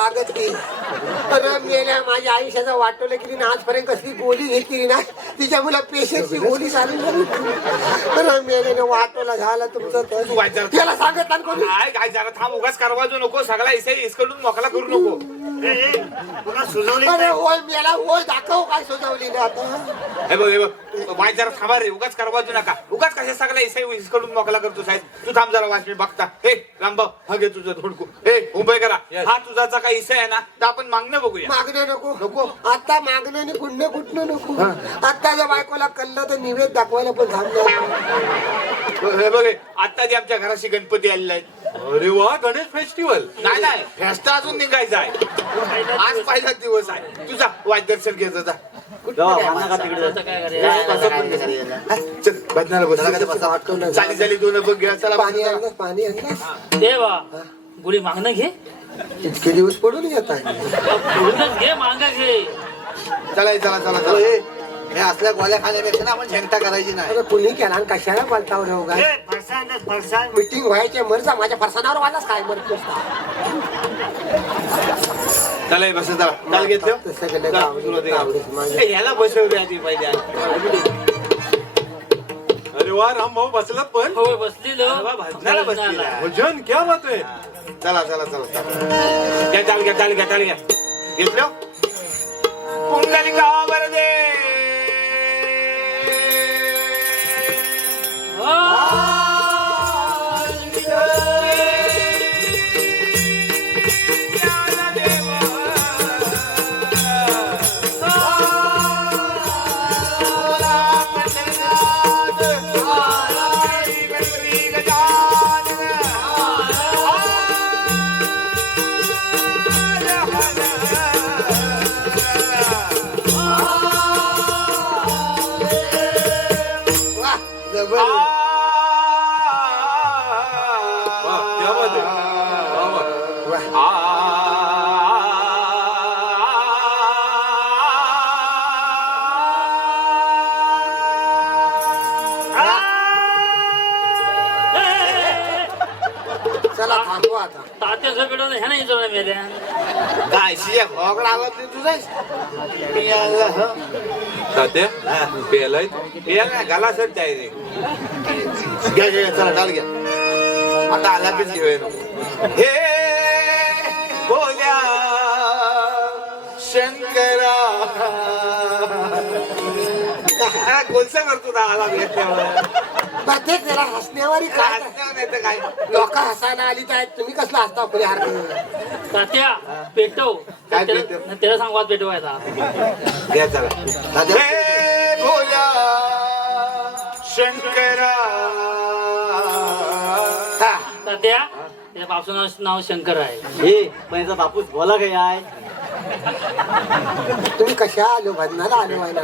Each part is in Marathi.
लागत की? अरे मेल्या माझ्या आयुष्याचं वाटवलं की तिने आजपर्यंत कसली गोली घेतली ना तिच्या मुला पेशंटची गोली चालू झाली. अरे मेल्याने वाटवला झाला तुमचं तर. त्याला सांगत ना कोणी? काय काय जरा थांब उगाच करवाजू नको सगळा इसे इसकडून मोकला करू नको. पुन्हा सुजवली अरे होय मेला होय दाखव काय सुचवली ना आता. हे बघ हे बघ वाईट जरा थांबा रे उगाच करवाजू नका. उगाच कशा सगळा इसे इसकडून मोकला करतो साहेब. तू थांब जरा वाचमी बघता. हे रामभाऊ हा घे तुझं धोडकू. हे मुंबई करा. हा तुझा काही इसे आहे ना तर आपण मागणं बघूया. मागणं नको नको. आता मागणं आणि कुठनं कुठनं नको. आता जर बायकोला कल्ला तर निवेद दाखवायला पण थांबलं हे बघ हे, आता जे आमच्या घराशी गणपती आलेले आहेत अरे वा गणेश फेस्टिवल नाही नाही. फेस्टा अजून निघायचा आहे. आज पहिला दिवस आहे. तुझा वाईट दर्शन घ्यायचं जा. चल बदनाला बस चाली चाली दोन बघ घ्या चला पाणी. आणलं पाणी आणलं देवा गुढी मागणं घे. इतके दिवस पडून येत आहे. पुढूनच घे मागा घे. चला चला चला चला. हे. असल्या गोळ्या खाण्यापेक्षा ना आपण झेंगटा करायची नाही. अरे कुणी केला आणि कशाला बोलताव रे उगा ए, फरसाण दे, फरसाण. मीटिंग व्हायचे मरजा माझ्या फरसानावर वालाच काय मरतोस चला हे बस चला. घेतलं केलं चला, गावडी- तुला ते गावडीच माझी. ए, ह्याला बसवली आधी पहिले. अरे वा राम भाऊ बसलात पण? होय बसलेलो. भजनाला बसलेला. भजन क्या बात आहे? चला चला चला चला. घ्या चाल घ्या चाल घ्या चाल घ्या. घेतलं? पुंडलिका वरदे तात्या झोपेडो ह्या नाही जोड मेल्या काय शिया घोगडा आला ते तुझा मी आला, हं. तात्या पेलाय हे ना गाला सर आहे रे घ्या घ्या चला डाल घ्या आता आला हे हा, कोणसा करतो ना आला भेटल्यावर बघते त्याला हसण्यावारी काय नाही तर काय? लोक हसायला आली काय तुम्ही कसला हसता पुढे हरकत तात्या पेटव. काय त्याला पेटव? त्याला पेटवायचा घ्या चला. हे बोल्या शंकरा. हा तात्या त्या बापूचं नाव शंकर आहे. हे पण याचा बापूस बोला काय आहे? तुम्ही कशा आलो? भजनाला आलो व्हायला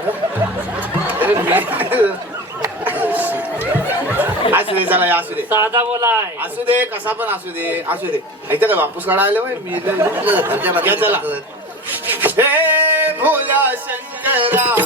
असू दे चला असू दे साधा बोलाय असू दे कसा पण असू दे असू दे ऐकतं का बापूस काढा आले बाई मी घ्या चला. हे भोला शंकरा.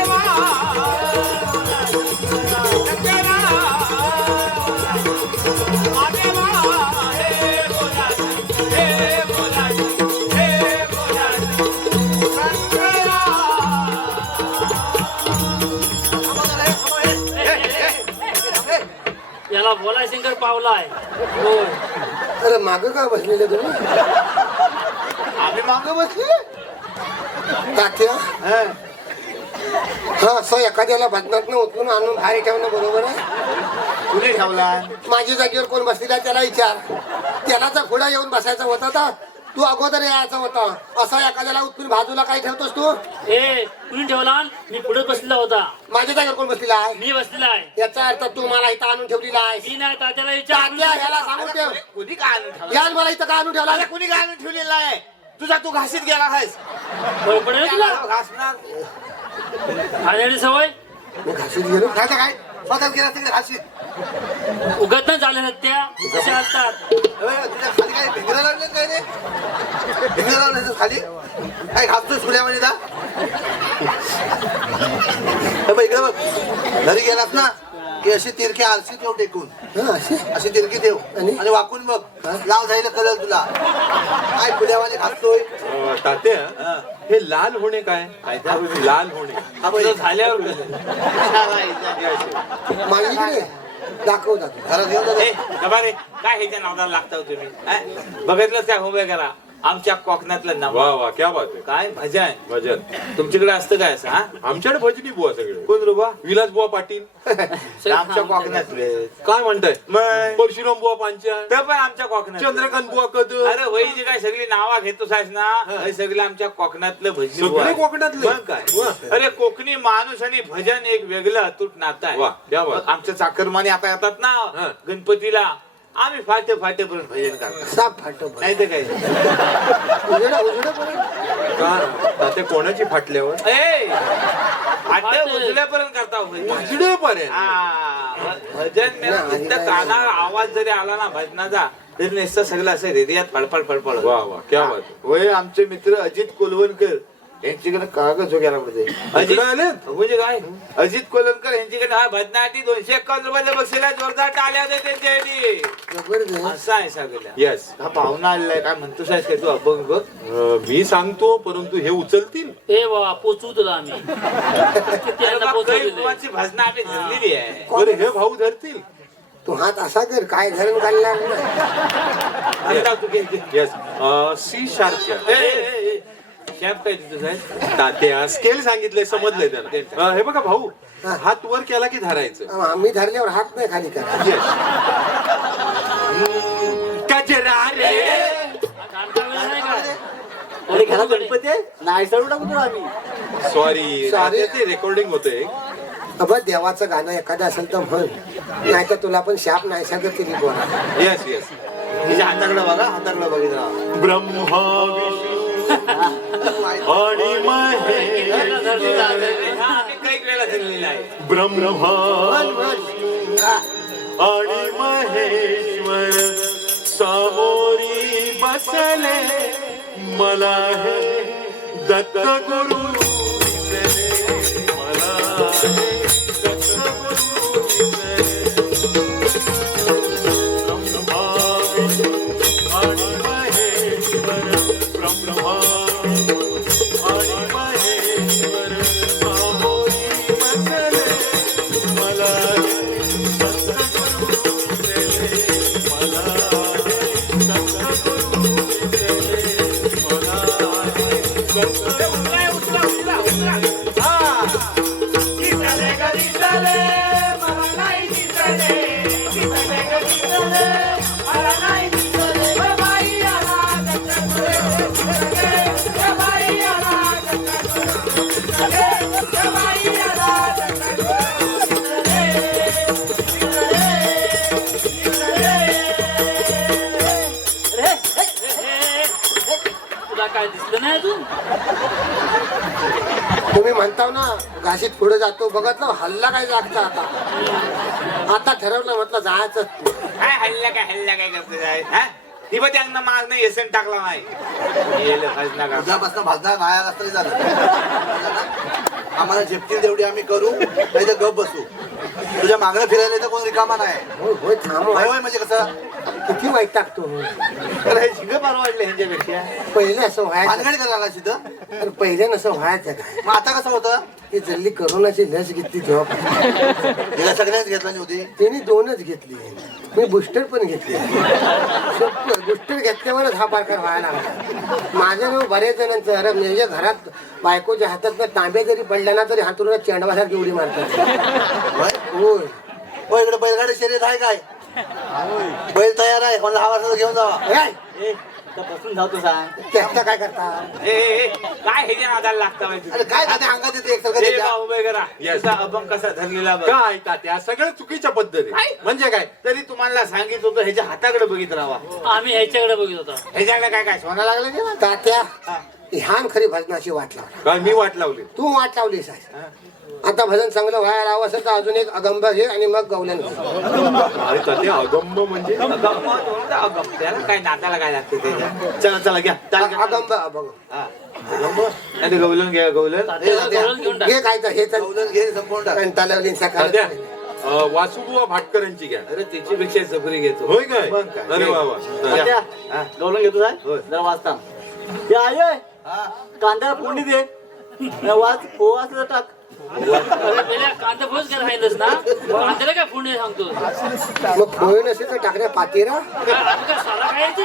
भोला शंकरा. पावलाय. होय अरे माग का बसलेले तुम्ही? आम्ही मागं बसले तात्या हा. असं एखाद्याला भजनातनं उचलून आणून बाहेर ठेवणं बरोबर आहे? कुणी ठेवला माझ्या जागेवर कोण बसलेला आहे त्याला विचार. त्याला जर पुढे येऊन बसायचा होता तर तू अगोदर यायचा होता. असा एखाद्याला उचलून बाजूला काय ठेवतोस तू? ए कुणी ठेवला मी पुढे बसलेला होता. माझ्या जागेवर कोण बसलेला आहे? मी बसलेला आहे. याचा अर्थ तू मला इथं आणून ठेवलेला आहे मी नाही तात्याला तात्या विचार ह्याला सांगून ठेव. कुणी काय आणून ठेवला? याच मला इथं का आणून ठेवला? अरे कुणी काय आणून ठेवलेला आहे? तुझा तू घासीत गेला आहेस. पडेल तुला? घासणार? खाण्याची सवय? मी गेलो. काय तर काय? स्वतः गेला तिकडे हाशी उगत नाही झाल्या त्या कशा असतात तुझ्या खाली काय भिंगरा लागले काय रे भिंगरा लागले खाली काय जा हे बघ, इकडे बघ. घरी गेलास ना की अशी तिरकी आरशी ठेव टेकून. हा, अशी? अशी तिरकी ठेव आणि? आणि वाकून बघ लाव जायला कळेल तुला. काय फुल्यावाने घासतोय? अं, तात्या हे. लाल होणे काय? लाल होणे. हा बघ, झाल्यावर इकडे दाखव दाखव घरात घेऊन जा. ए, गबा रे काय ह्याच्या नावाला लागता हो तुम्ही? अं? बघितलंच काय उभे करा? आमच्या कोकणातलं नाव. वा वा क्या बात आहे. काय भजन भजन तुमच्याकडे असतं काय असं हा? आमच्याकडे भजनी बुवा सगळे. कोण रुबा विलास बुवा पाटील. आमच्या कोकणातले. काय म्हणताय? मग? परशुराम बुवा पांच्या तर पण आमच्या कोकणात चंद्रकांत बुवा कदम. अरे वही जी काय सगळी नावा घेतो साहेब ना हे. सगळे आमच्या कोकणातलं भजनी सगळे. कोकणातले? काय? वा. अरे कोकणी माणूस आणि भजन एक वेगळं अतूट नातं आहे. वा, क्या बात. मग आमच्या चाकरमाने आता येतात ना. गणपतीला. आम्ही फाटे फाटे पर्यंत भजन करतो. साप फाटो नाही तर काय? उजेडा उजेडा पर्यंत का? तात्या कोणाची फाटल्यावर? ए! फाटे उजल्यापर्यंत करता हो भजन. उजडे पर्यंत हा, भ- भजन नाही, आणि नुसतं काय- कानावर आवाज जरी आला ना भजनाचा तरी नुसतं सगळं असं हृदयात फडफड फडफड वा वा क्या बात. आहे. वय आमचे मित्र अजित कोलवणकर. यांच्याकडे कागद घ्यायला पडते अजित इकडे आलेत? म्हणजे काय? अजित कोलवणकर यांच्याकडे हा भजनासाठी दोनशे एकावन्न रुपयाच्या बक्षीला जोरदार टाळ्या होत्या त्यांच्यासाठी असं आहे सगळं. येस हा पाहुणा आलेला आहे काय म्हणतो साहेब काय तू? बघ बघ. मी सांगतो परंतु हे उचलतील. ए बाबा पोचू तुला आम्ही. किती यांना बा, पोचवू काही दिले बुवांची भजनं आम्ही धरलेली आहे. बरं हे भाऊ धरतील. तू हात असा कर काय धरण घे. येस सी शार्प ए, ए, ए, शेफ काय तुझं साहेब तात्या स्केल सांगितलंय समजलंय त्यांना अं, हे बघा भाऊ हात वर केला की धरायचं? आम्ही धरल्यावर हात नाही खाली करा येस कचरा रे. अरे गणपती आहे? नाही टाकू तुला आम्ही. Sorry Sorry. ते रेकॉर्डिंग होतंय अबा देवाचं गाणं एखादं असेल तर म्हण. नाही तर तुला पण शाप नाही सांगत तिने बोला. येस येस तिच्या हाताकडे बघा हाताकडे बघितलं. ब्रह्मा आणि महेश. ब्रह्मा आणि महेश्वर सामोरी बसले. मला हे दत्त गुरु तुम्ही म्हणताव ना घाशीत पुढे जातो बघत ना हल्ला काय जागता आता? आता ठरवलं म्हटलं जायचं काय हल्ला काय हल्ला काय करतो हा? ती पण त्यांना माग नाही एसन टाकला नाही. गेलं भजना का? उद्यापासून भाजणार नाही तरी झालं. आम्हाला झेपतील तेवढी आम्ही करू नाही तर गप बसू. तुझ्या मागणं फिरायला तर कोण रिकामा नाही. होय होय थांब. होय होय म्हणजे कसं? किती वाईट टाकतो फार वाढले ह्यांच्यापेक्षा. पहिलं असं व्हायचं. भानगडी करायला तिथं तर पहिले नसं व्हायचं. काय मग आता कसं होतं? ती जल्ली करोनाची लस घेतली तेव्हा तिला सगळ्याच घेतला होती? त्यांनी दोनच घेतली. मी बुस्टर पण घेतली. बुस्टर घेतल्यावरच हा प्रकार व्हायला लागला. माझं नाव बरेच जणांचं अरे माझ्या घरात बायकोच्या हातात तांबे जरी पडल्या ना तरी हातून चेंडवासारखी उडी मारतात. होय? होय. हो इकडे बैलगाडी शर्यत आहे काय? बैल तयार आहे कोणाला तर घेऊन जावा. बसून सांग. त्याचं काय करता? ए, काय हे जे नादाला लागता माहिती अरे काय दादा अंगात येते एकसारखं Yes. तुझा अभंग कसा धरलेला बघ. काय तात्या सगळं चुकीच्या पद्धती म्हणजे काय? तरी तुम्हाला सांगित होतं ह्याच्या हाताकडे बघित राहा आम्ही ह्याच्याकडे बघत होतो. ह्याच्याकडे काय काय? सोना लागलं की ना? तात्या ह्यान खरी भजनाची वाट लावला काय मी वाट लावली? तू वाट लावलीस आहे आता भजन चांगलं व्हायला हवं असेल तर अजून एक अगंब घे आणि मग गवलन अरे अगंब म्हणजे त्याला काय नाताला काय लागते त्याच्या? चला चला घ्या. अगंब हा. नाही ते गवलन घ्या गवलन घे काय तर हे तर. गवलन घे संपूर्ण टाक. कंटाळवली सकाळ. वासुबुवा भाटकरांची घ्या. अरे त्याच्यापेक्षा जबरी घेतो. होय काय? अरे वा वा. घ्या. हा. गवलं घेतो साहेब. वाचता. हे आहे कांदा फोडणी दे. वाच तर टाक. कांदा फोच काय राहिलंच ना. कांद्याला काय फोडणे सांगतो? मग फोय नसेल तर टाकण्या पातेरा? साला खायची?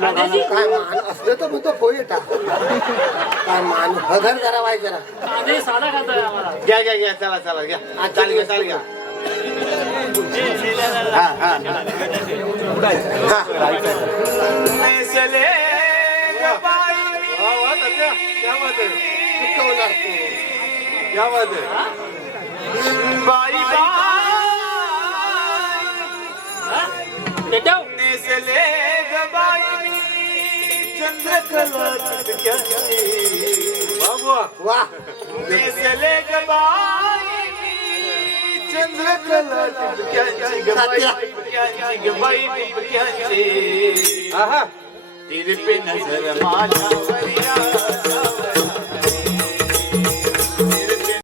कांद्याची काय मान असलं तर मग तो फोय टाक काय मान हगर जरा वाय जरा. कांदे साला खाताय आम्हाला. घ्या घ्या घ्या चला चला घ्या. चाल घ्या चाल घ्या. हा हा. नेसले ग बाई. वा वा तात्या क्या बात आहे? शिकवणार तू क्या बात बाई. हा? पेटव नेसले ग बाई बाई चंद्रकला टिपक्याची ग बाई टिपक्याची ग बाई टिपक्याची आहा. तिरपे नजर